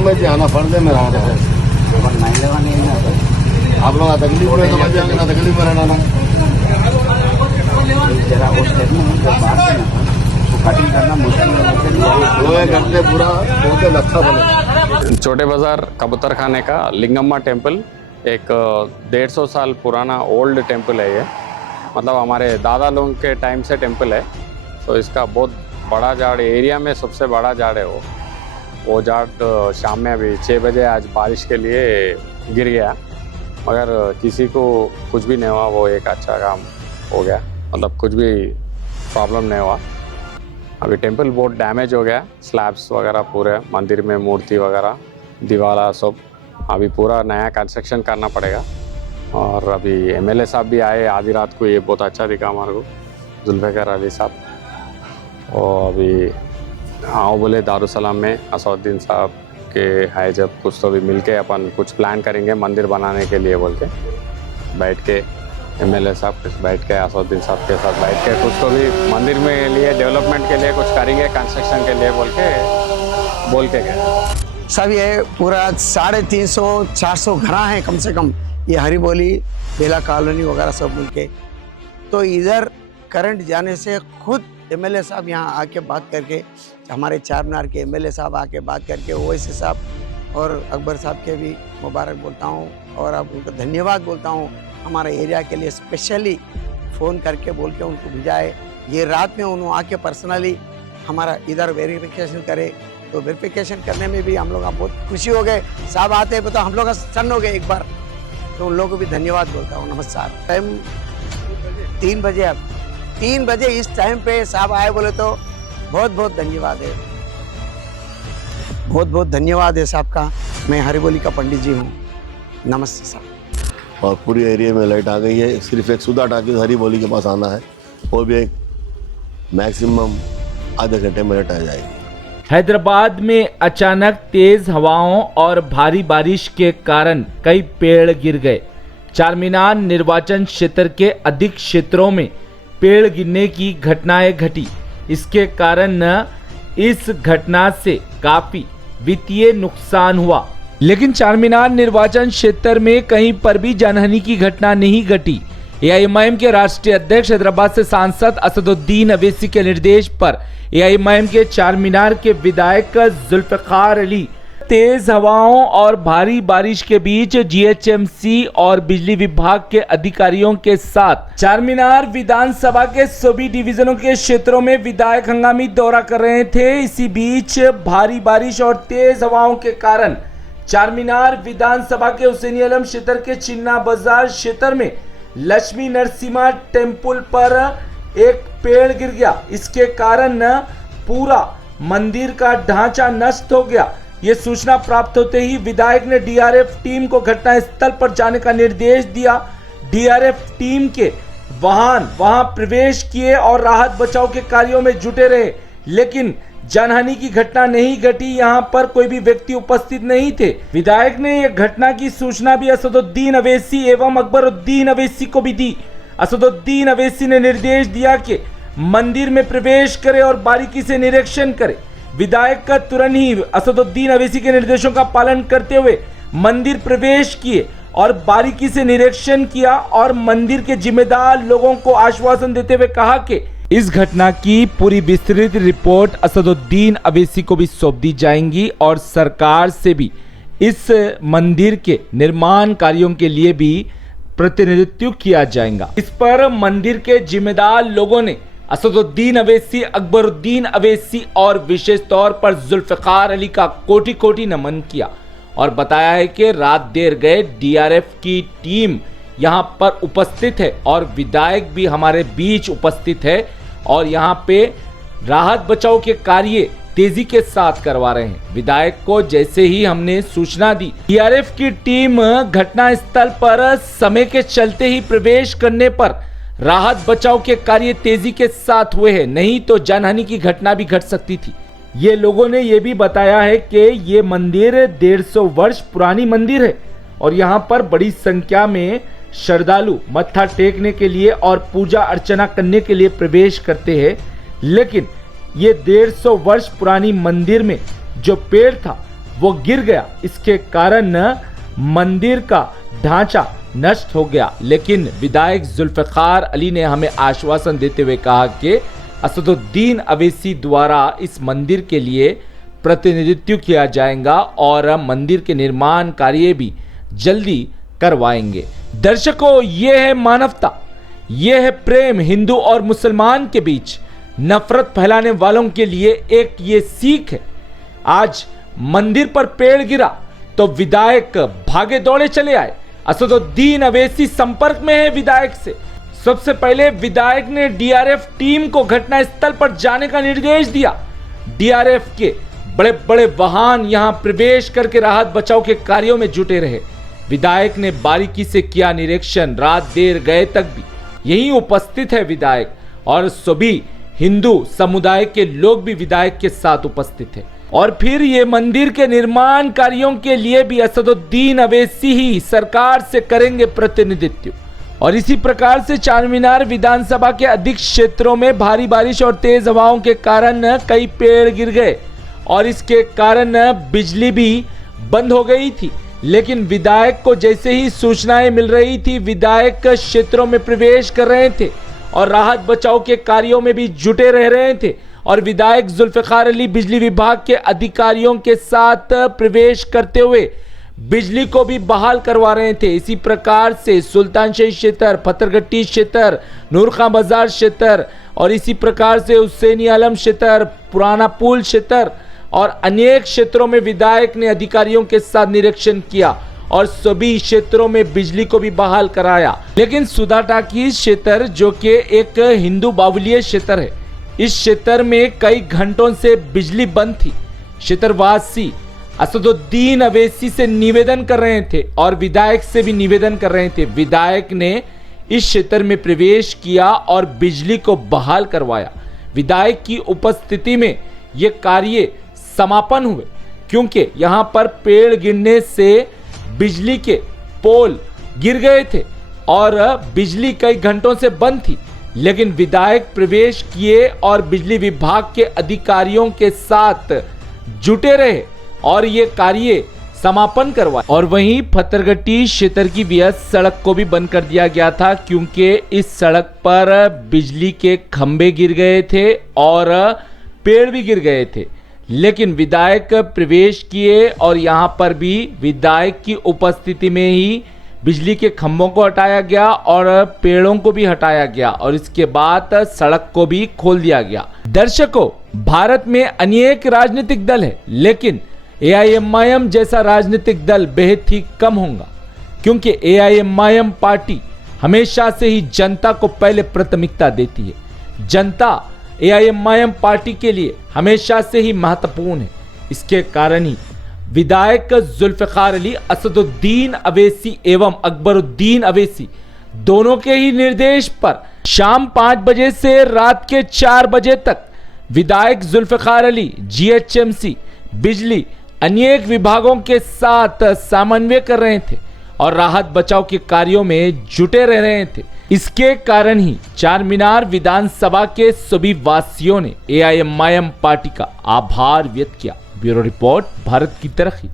काम है जी, आना फर्ज है मेरा। आप लोग तकलीफ में समझ जाएंगे ना, तकलीफ में रहना ना। कटिंग करना मुश्किल है, 2 घंटे पूरा बहुत अच्छा बने। छोटे बाजार कबूतर खाने का लिंगम्मा टेम्पल एक 150 साल पुराना ओल्ड टेम्पल है ये। मतलब हमारे दादा लोगों के टाइम से टेम्पल है। तो इसका बहुत बड़ा झाड़, एरिया में सबसे बड़ा झाड़ है वो झाड़ शाम में अभी 6 बजे आज बारिश के लिए गिर गया, मगर किसी को कुछ भी नहीं हुआ। वो एक अच्छा काम हो गया, मतलब कुछ भी प्रॉब्लम नहीं हुआ। अभी टेम्पल बहुत डैमेज हो गया, स्लैब्स वगैरह पूरे मंदिर में, मूर्ति वगैरह, दीवाला सब अभी पूरा नया कंस्ट्रक्शन करना पड़ेगा। और अभी एमएलए साहब भी आए आधी रात को, ये बहुत अच्छा दिखा हमारे को, जुल्फ़िकार अली साहब। और अभी आओ बोले दारुसलाम में असदुद्दीन साहब के है, जब कुछ तो भी मिल के अपन कुछ प्लान करेंगे मंदिर बनाने के लिए बोल के, बैठ के एमएलए साहब बैठ के, असदुद्दीन साहब के साथ बैठ के कुछ तो भी मंदिर में लिए डेवलपमेंट के लिए कुछ करेंगे, कंस्ट्रक्शन के लिए बोल के गए। सब ये पूरा 350-400 घरा हैं कम से कम, ये हरी बोली, बेला कॉलोनी वगैरह सब मिलके। तो इधर करंट जाने से खुद एमएलए साहब यहाँ आके बात करके, हमारे चारमीनार के एमएलए साहब आके बात करके, ओवैसी साहब और अकबर साहब के भी मुबारक बोलता हूँ और अब उनको धन्यवाद बोलता हूँ। हमारे एरिया के लिए स्पेशली फ़ोन करके बोल के उनको भेजाए। ये रात में उन्होंने आके पर्सनली हमारा इधर वेरिफिकेशन करे, तो वेरिफिकेशन करने में भी हम लोग बहुत खुशी हो गए। साहब आते हैं तो हम लोग सन्न हो गए एक बार, तो उन लोगों को भी धन्यवाद बोलता हूँ। नमस्कार। टाइम 3 बजे, अब 3 बजे इस टाइम पे साहब आए बोले तो बहुत बहुत धन्यवाद है, बहुत बहुत धन्यवाद है साहब का। मैं हरिबोली का पंडित जी हूँ। नमस्ते साहब। और पूरी एरिया में लाइट आ गई है, सिर्फ एक सुधा टाकी हरिबोली के पास आना है, वो भी एक मैक्सिमम आधे घंटे में लाइट आ जाएगी। हैदराबाद में अचानक तेज हवाओं और भारी बारिश के कारण कई पेड़ गिर गए। चारमीनार निर्वाचन क्षेत्र के अधिक क्षेत्रों में पेड़ गिरने की घटनाएं घटी। इसके कारण इस घटना से काफी वित्तीय नुकसान हुआ, लेकिन चारमीनार निर्वाचन क्षेत्र में कहीं पर भी जानहानि की घटना नहीं घटी। एआईएमआईएम के राष्ट्रीय अध्यक्ष हैदराबाद से सांसद असदुद्दीन अवैसी के निर्देश पर एआईएमआईएम के चारमीनार के विधायक जुल्फ़िकार अली तेज हवाओं और भारी बारिश के बीच जीएचएमसी और बिजली विभाग के अधिकारियों के साथ चारमीनार विधानसभा के सभी डिवीजनों के क्षेत्रों में विधायक हंगामी दौरा कर रहे थे। इसी बीच भारी बारिश और तेज हवाओं के कारण चारमीनार विधानसभा के हुसैनी आलम क्षेत्र के चिन्ना बाजार क्षेत्र में लक्ष्मी नरसिम्हा टेम्पल पर एक पेड़ गिर गया। इसके कारण पूरा मंदिर का ढांचा नष्ट हो गया। ये सूचना प्राप्त होते ही विधायक ने डीआरएफ टीम को घटनास्थल पर जाने का निर्देश दिया। डीआरएफ टीम के वाहन वहां प्रवेश किए और राहत बचाव के कार्यों में जुटे रहे, लेकिन जानहानि की घटना नहीं घटी। यहां पर कोई भी व्यक्ति उपस्थित नहीं थे। विधायक ने यह घटना की सूचना भी असदुद्दीन अवैसी एवं अकबरुद्दीन अवैसी को भी दी। असदुद्दीन अवैसी ने निर्देश दिया कि मंदिर में प्रवेश करे और बारीकी से निरीक्षण करे। विधायक का तुरंत ही असदुद्दीन अवैसी के निर्देशों का पालन करते हुए मंदिर प्रवेश किए और बारीकी से निरीक्षण किया और मंदिर के जिम्मेदार लोगों को आश्वासन देते हुए कहा कि इस घटना की पूरी विस्तृत रिपोर्ट असदुद्दीन अवैसी को भी सौंप दी जाएंगी और सरकार से भी इस मंदिर के निर्माण कार्यों के लिए भी प्रतिनिधित्व किया जाएगा। इस पर मंदिर के जिम्मेदार लोगों ने असदुद्दीन अवैसी, अकबरुद्दीन अवैसी और विशेष तौर पर जुल्फ़िकार अली का कोटि कोटि नमन किया और बताया है कि रात देर गए डीआरएफ की टीम यहां पर उपस्थित है और विधायक भी हमारे बीच उपस्थित है और यहां पे राहत बचाव के कार्य तेजी के साथ करवा रहे हैं। विधायक को जैसे ही हमने सूचना दी, डीआरएफ की टीम घटनास्थल पर समय के चलते ही प्रवेश करने पर राहत बचाव के कार्य तेजी के साथ हुए हैं, नहीं तो जानहानि की घटना भी घट सकती थी। ये लोगों ने ये भी बताया है कि ये मंदिर 150 वर्ष पुरानी मंदिर है और यहाँ पर बड़ी संख्या में श्रद्धालु मत्था टेकने के लिए और पूजा अर्चना करने के लिए प्रवेश करते हैं, लेकिन ये 150 वर्ष पुरानी मंदिर में जो पेड़ था वो गिर गया। इसके कारण मंदिर का ढांचा नष्ट हो गया। लेकिन विधायक जुल्फिकार अली ने हमें आश्वासन देते हुए कहा कि असदुद्दीन अवैसी द्वारा इस मंदिर के लिए प्रतिनिधित्व किया जाएगा और मंदिर के निर्माण कार्य भी जल्दी करवाएंगे। दर्शकों, ये है मानवता, ये है प्रेम। हिंदू और मुसलमान के बीच नफरत फैलाने वालों के लिए एक ये सीख है। आज मंदिर पर पेड़ गिरा तो विधायक भागे दौड़े चले आए। असदुद्दीन अवैसी संपर्क में है विधायक से। सबसे पहले विधायक ने डीआरएफ टीम को घटनास्थल पर जाने का निर्देश दिया। डीआरएफ के बड़े बड़े वाहन यहां प्रवेश करके राहत बचाव के कार्यों में जुटे रहे। विधायक ने बारीकी से किया निरीक्षण। रात देर गए तक भी यहीं उपस्थित है विधायक और सभी हिंदू समुदाय के लोग भी विधायक के साथ उपस्थित है। और फिर ये मंदिर के निर्माण कार्यों के लिए भी असदुद्दीन अवैसी ही सरकार से करेंगे प्रतिनिधित्व। और इसी प्रकार से चारमीनार विधानसभा के अधिक क्षेत्रों में भारी बारिश और तेज हवाओं के कारण कई पेड़ गिर गए और इसके कारण बिजली भी बंद हो गई थी। लेकिन विधायक को जैसे ही सूचनाएं मिल रही थी, विधायक क्षेत्रों में प्रवेश कर रहे थे और राहत बचाव के कार्यों में भी जुटे रह रहे थे। और विधायक जुल्फिकार अली बिजली विभाग के अधिकारियों के साथ प्रवेश करते हुए बिजली को भी बहाल करवा रहे थे। इसी प्रकार से सुल्तान शहीद क्षेत्र, पत्थरगट्टी क्षेत्र, नूर खां बाजार क्षेत्र और इसी प्रकार से हुसैनी आलम क्षेत्र, पुराना पुल क्षेत्र और अनेक क्षेत्रों में विधायक ने अधिकारियों के साथ निरीक्षण किया और सभी क्षेत्रों में बिजली को भी बहाल कराया। लेकिन सुधा टाकीज क्षेत्र, जो कि एक हिंदू बाहुल्य क्षेत्र है, इस क्षेत्र में कई घंटों से बिजली बंद थी। क्षेत्रवासी असदुद्दीन अवैसी से निवेदन कर रहे थे और विधायक से भी निवेदन कर रहे थे। विधायक ने इस क्षेत्र में प्रवेश किया और बिजली को बहाल करवाया। विधायक की उपस्थिति में ये कार्य समापन हुए, क्योंकि यहाँ पर पेड़ गिरने से बिजली के पोल गिर गए थे और बिजली कई घंटों से बंद थी। लेकिन विधायक प्रवेश किए और बिजली विभाग के अधिकारियों के साथ जुटे रहे और ये कार्य समापन करवाया। और वहीं पत्थरगट्टी क्षेत्र की व्यस्त सड़क को भी बंद कर दिया गया था, क्योंकि इस सड़क पर बिजली के खंभे गिर गए थे और पेड़ भी गिर गए थे। लेकिन विधायक प्रवेश किए और यहां पर भी विधायक की उपस्थिति में ही बिजली के खंभों को हटाया गया और पेड़ों को भी हटाया गया और इसके बाद सड़क को भी खोल दिया गया। दर्शकों, भारत में अनेक राजनीतिक दल है, लेकिन एआईएमआईएम जैसा राजनीतिक दल बेहद ही कम होगा, क्योंकि एआईएमआईएम पार्टी हमेशा से ही जनता को पहले प्राथमिकता देती है। जनता एआईएमआईएम पार्टी के लिए हमेशा से ही महत्वपूर्ण है। इसके कारण ही विधायक जुल्फिकार अली, असदुद्दीन अवैसी एवं अकबरुद्दीन अवैसी दोनों के ही निर्देश पर शाम 5 बजे से रात के 4 बजे तक विधायक जुल्फिकार अली जीएचएमसी, बिजली, अनेक विभागों के साथ समन्वय कर रहे थे और राहत बचाव के कार्यों में जुटे रह रहे थे। इसके कारण ही चारमीनार विधानसभा के सभी वासियों ने एआईएमआईएम पार्टी का आभार व्यक्त किया। ब्यूरो रिपोर्ट, भारत की तरक्की।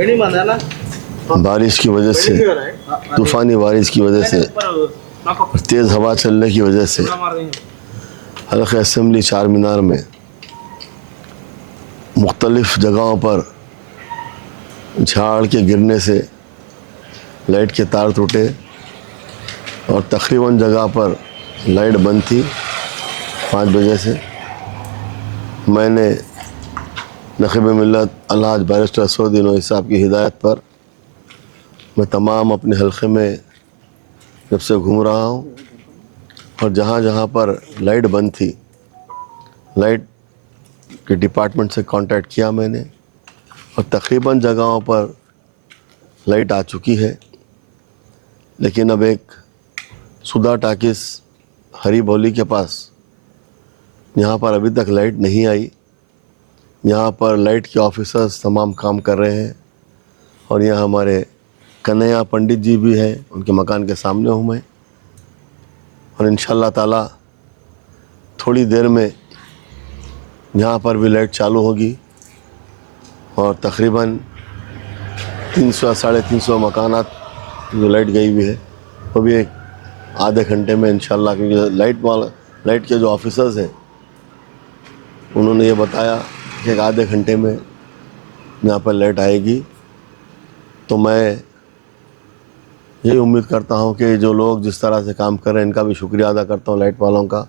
बारिश की वजह से, तूफ़ानी बारिश की वजह से, तेज़ हवा चलने की वजह से हल्के असेंबली चार मीनार में मुख्तलिफ़ जगहों पर झाड़ के गिरने से लाइट के तार टूटे और तकरीबन जगह पर लाइट बंद थी 5 बजे से। मैंने नक़ीब मिल्लत अलहाज बैरिस्टर असदुद्दीन ओवैसी साहब की हिदायत पर मैं तमाम अपने हलक़े में जब से घूम रहा हूँ और जहाँ जहाँ पर लाइट बंद थी, लाइट के डिपार्टमेंट से कांटेक्ट किया मैंने और तकरीबन जगहों पर लाइट आ चुकी है। लेकिन अब एक सुधा टाकिस हरी बोली के पास यहाँ पर अभी तक लाइट नहीं आई। यहाँ पर लाइट के ऑफिसर्स तमाम काम कर रहे हैं और यहाँ हमारे कन्हैया पंडित जी भी हैं, उनके मकान के सामने हूँ मैं। और इंशाअल्लाह ताला थोड़ी देर में यहाँ पर भी लाइट चालू होगी और तकरीबन 300 साढ़े 300 मकानात जो लाइट गई हुई है वो भी एक आधे घंटे में इंशाअल्लाह, क्योंकि लाइट के जो ऑफिसर्स हैं उन्होंने ये बताया कि एक आधे घंटे में यहाँ पर लाइट आएगी। तो मैं यही उम्मीद करता हूँ कि जो लोग जिस तरह से काम कर रहे हैं इनका भी शुक्रिया अदा करता हूँ, लाइट वालों का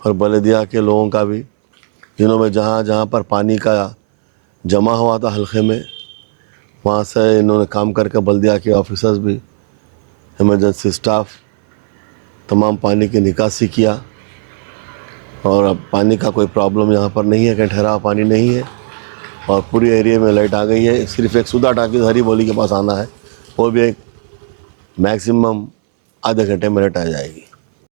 और बल्दिया के लोगों का भी, जिन्होंने जहाँ जहाँ पर पानी का जमा हुआ था हल्के में वहाँ से इन्होंने काम करके बल्दिया के ऑफिसर्स भी, इमरजेंसी स्टाफ तमाम पानी की निकासी किया और अब पानी का कोई प्रॉब्लम यहाँ पर नहीं है, कहीं ठहरा पानी नहीं है और पूरी एरिया में लाइट आ गई है। सिर्फ एक सुधा टाकिस हरी बोली के पास आना है, वो भी एक मैक्सिमम आधे घंटे में लाइट आ जाएगी।